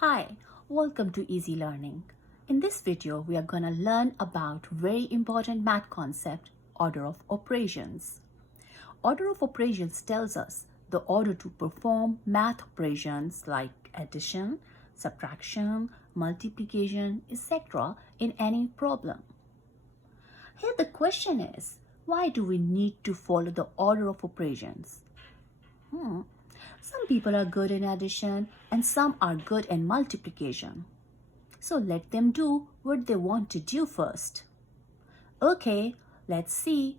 Hi, welcome to Easy Learning. In this video, we are going to learn about very important math concept, order of operations. Order of operations tells us the order to perform math operations like addition, subtraction, multiplication, etc. in any problem. Here the question is, why do we need to follow the order of operations? Some people are good in addition and some are good in multiplication. So let them do what they want to do first. Okay, let's see.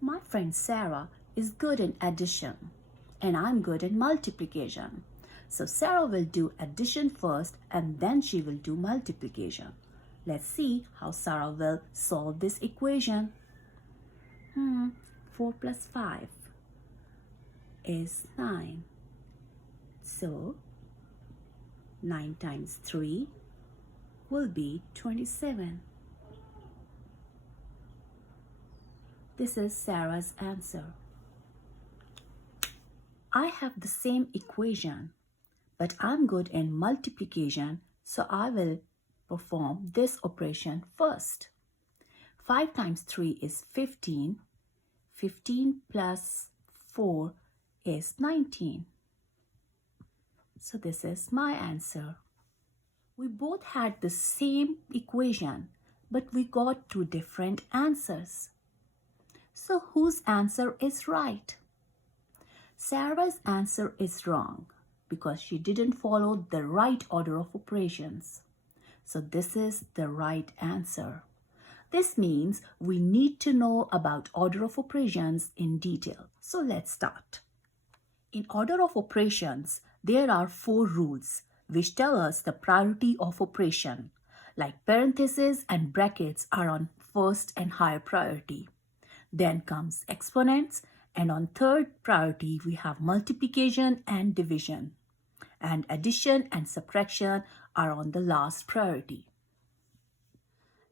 My friend Sarah is good in addition and I'm good in multiplication. So Sarah will do addition first and then she will do multiplication. Let's see how Sarah will solve this equation. 4 plus 5 is 9. So 9 times 3 will be 27. This is Sarah's answer. I have the same equation, but I'm good in multiplication, so I will perform this operation first. 5 times 3 is 15. 15 plus 4 is 19. So this is my answer. We both had the same equation, but we got two different answers. So whose answer is right? Sarah's answer is wrong because she didn't follow the right order of operations. So this is the right answer. This means we need to know about order of operations in detail. So let's start. In order of operations, there are 4 rules which tell us the priority of operation, like parentheses and brackets are on first and higher priority. Then comes exponents, and on third priority we have multiplication and division. And addition and subtraction are on the last priority.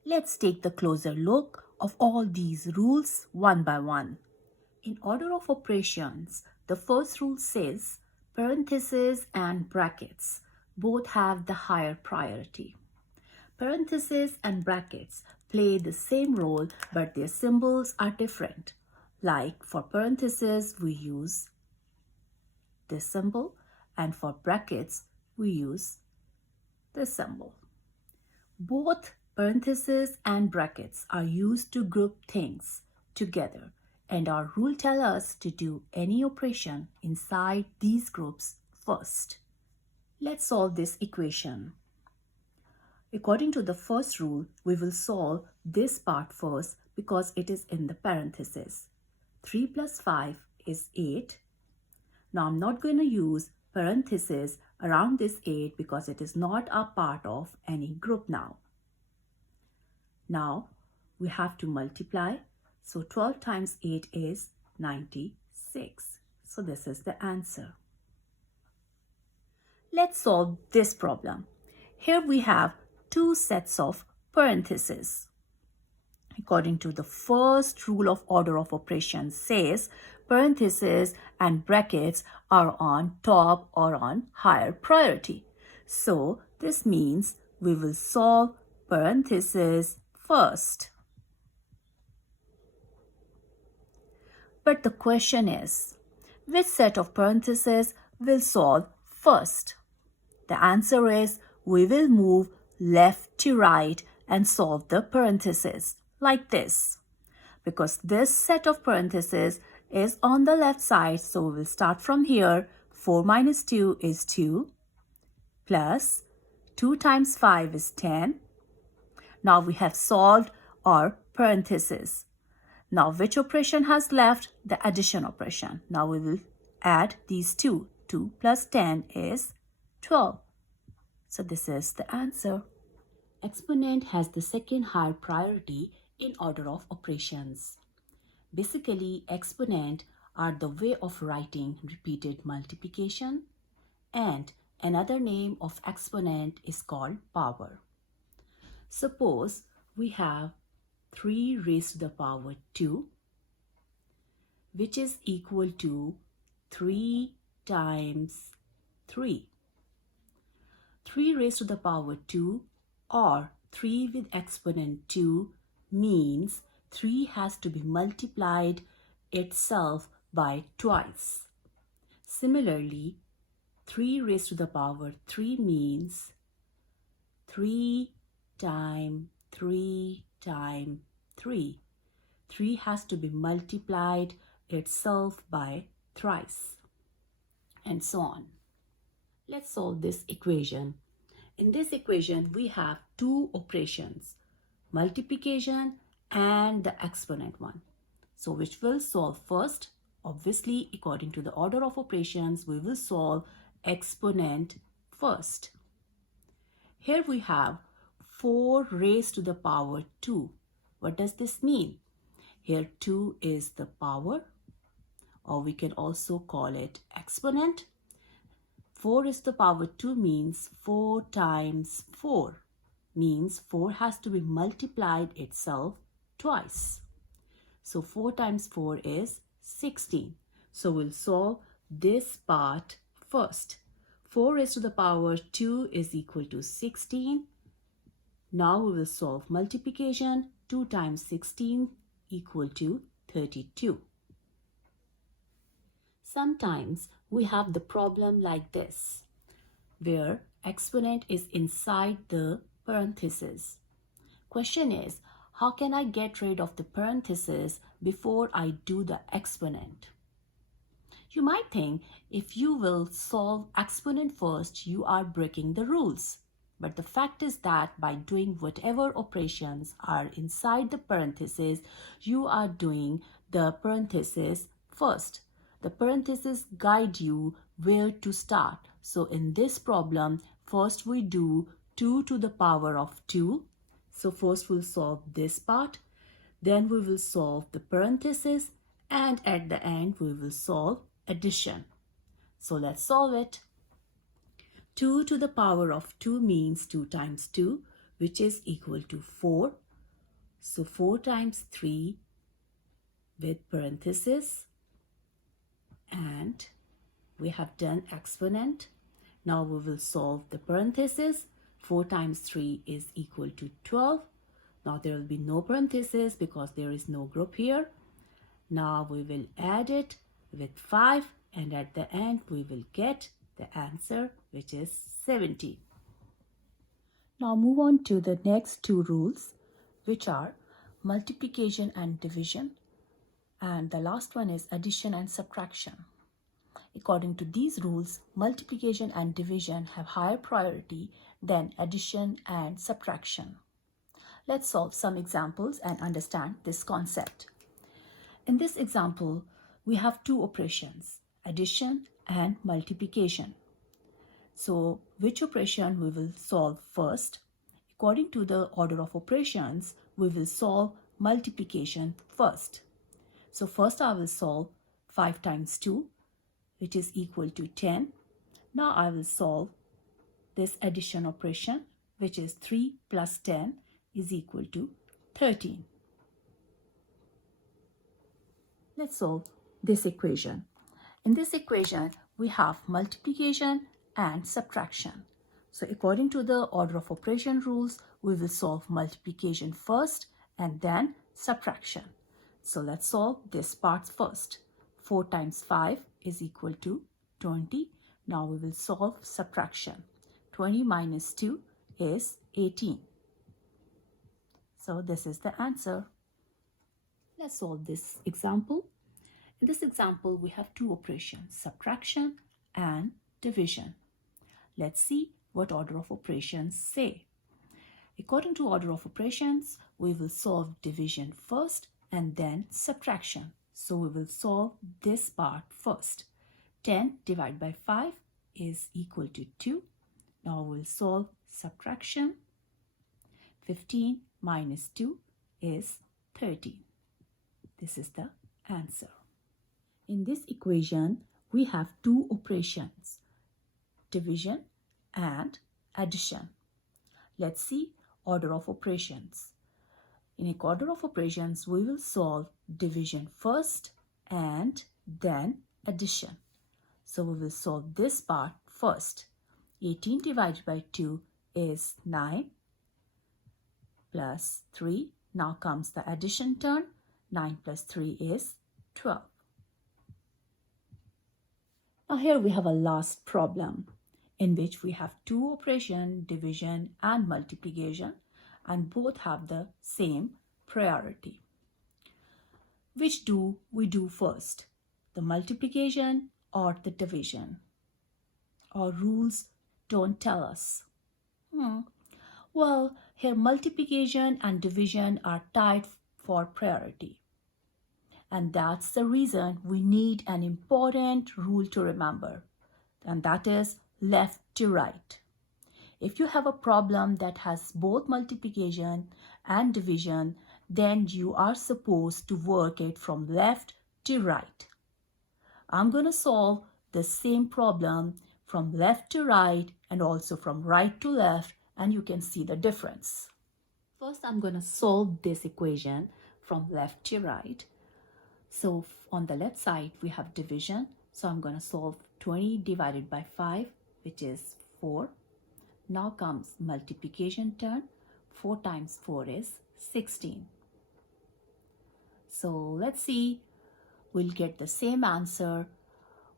Let's take the closer look of all these rules one by one. In order of operations, the first rule says parentheses and brackets both have the higher priority. Parentheses and brackets play the same role, but their symbols are different. Like for parentheses, we use this symbol, and for brackets, we use this symbol. Both parentheses and brackets are used to group things together, and our rule tells us to do any operation inside these groups first. Let's solve this equation. According to the first rule, we will solve this part first because it is in the parentheses. 3 plus 5 is 8. Now I'm not going to use parentheses around this 8 because it is not a part of any group now. Now we have to multiply. So 12 times 8 is 96. So this is the answer. Let's solve this problem. Here we have 2 sets of parentheses. According to the first rule of order of operations says parentheses and brackets are on top or on higher priority. So this means we will solve parentheses first. But the question is, which set of parentheses will solve first? The answer is we will move left to right and solve the parentheses like this. Because this set of parentheses is on the left side, so we will start from here. 4 minus 2 is 2 plus 2 times 5 is 10. Now we have solved our parentheses. Now which operation has left? The addition operation. Now we will add these two. 2 plus 10 is 12. So this is the answer. Exponent has the second higher priority in order of operations. Basically, exponent are the way of writing repeated multiplication, and another name of exponent is called power. Suppose we have 3 raised to the power 2, which is equal to 3 times 3. 3 raised to the power 2 or 3 with exponent 2 means 3 has to be multiplied itself by twice. Similarly, 3 raised to the power 3 means 3 times 3 times 3. 3 has to be multiplied itself by thrice, and so on. Let's solve this equation. In this equation, we have two operations, multiplication and the exponent one. So which will solve first? Obviously, according to the order of operations, we will solve exponent first. Here we have 4 raised to the power 2. What does this mean? Here 2 is the power, or we can also call it exponent. 4 raised to the power 2 means 4 times 4, means 4 has to be multiplied itself twice. So 4 times 4 is 16. So we'll solve this part first. 4 raised to the power 2 is equal to 16. Now we will solve multiplication. 2 times 16 equal to 32. Sometimes we have the problem like this, where exponent is inside the parenthesis. Question is, how can I get rid of the parenthesis before I do the exponent? You might think if you will solve exponent first, you are breaking the rules. But the fact is that by doing whatever operations are inside the parenthesis, you are doing the parenthesis first. The parenthesis guide you where to start. So in this problem, first we do 2 to the power of 2. So first we'll solve this part. Then we will solve the parenthesis. And at the end, we will solve addition. So let's solve it. 2 to the power of 2 means 2 times 2, which is equal to 4. So 4 times 3 with parenthesis. And we have done exponent. Now we will solve the parenthesis. 4 times 3 is equal to 12. Now there will be no parenthesis because there is no group here. Now we will add it with 5, and at the end we will get the answer, which is 70. Now move on to the next two rules, which are multiplication and division, and the last one is addition and subtraction. According to these rules, multiplication and division have higher priority than addition and subtraction. Let's solve some examples and understand this concept. In this example, we have two operations, addition and multiplication. So which operation we will solve first? According to the order of operations, we will solve multiplication first. So first I will solve 5 times 2, which is equal to 10. Now I will solve this addition operation, which is 3 plus 10 is equal to 13. Let's solve this equation. In this equation, we have multiplication and subtraction. So according to the order of operation rules, we will solve multiplication first and then subtraction. So let's solve this part first. 4 times 5 is equal to 20. Now we will solve subtraction. 20 minus 2 is 18. So this is the answer. Let's solve this example. In this example, we have two operations, subtraction and division. Let's see what order of operations say. According to order of operations, we will solve division first and then subtraction. So we will solve this part first. 10 divided by 5 is equal to 2. Now we'll solve subtraction. 15 minus 2 is 13. This is the answer. In this equation, we have two operations, division and addition. Let's see order of operations. In order of operations, we will solve division first and then addition. So we will solve this part first. 18 divided by 2 is 9 plus 3. Now comes the addition turn. 9 plus 3 is 12. Now here we have a last problem in which we have two operations, division and multiplication, and both have the same priority. Which do we do first, the multiplication or the division? Our rules don't tell us. Well, here multiplication and division are tied for priority. And that's the reason we need an important rule to remember, and that is left to right. If you have a problem that has both multiplication and division, then you are supposed to work it from left to right. I'm going to solve the same problem from left to right and also from right to left, and you can see the difference. First, I'm going to solve this equation from left to right. So on the left side, we have division. So I'm going to solve 20 divided by 5, which is 4. Now comes multiplication turn. 4 times 4 is 16. So let's see, we'll get the same answer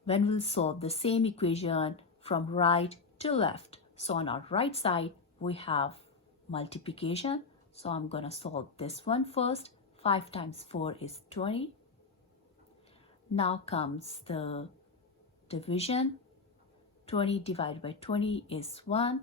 when we'll solve the same equation from right to left. So on our right side, we have multiplication. So I'm going to solve this one first. 5 times 4 is 20. Now comes the division. 20 divided by 20 is 1.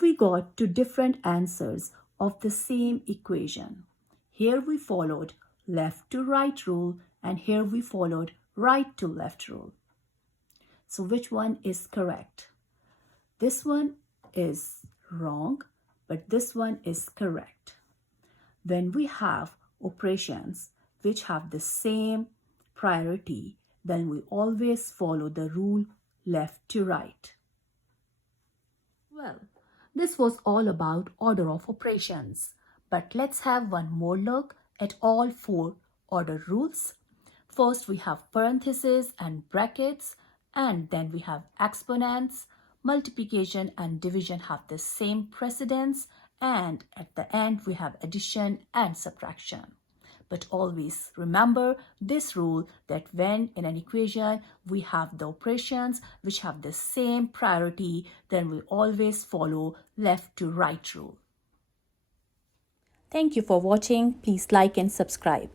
We got two different answers of the same equation. Here we followed left to right rule, and here we followed right to left rule. So which one is correct? This one is wrong, but this one is correct. When we have operations which have the same priority, then we always follow the rule left to right. Well, this was all about order of operations, but let's have one more look at all 4 order rules. First, we have parentheses and brackets, and then we have exponents. Multiplication and division have the same precedence, and at the end we have addition and subtraction. But always remember this rule that when in an equation we have the operations which have the same priority, then we always follow left to right rule. Thank you for watching. Please like and subscribe.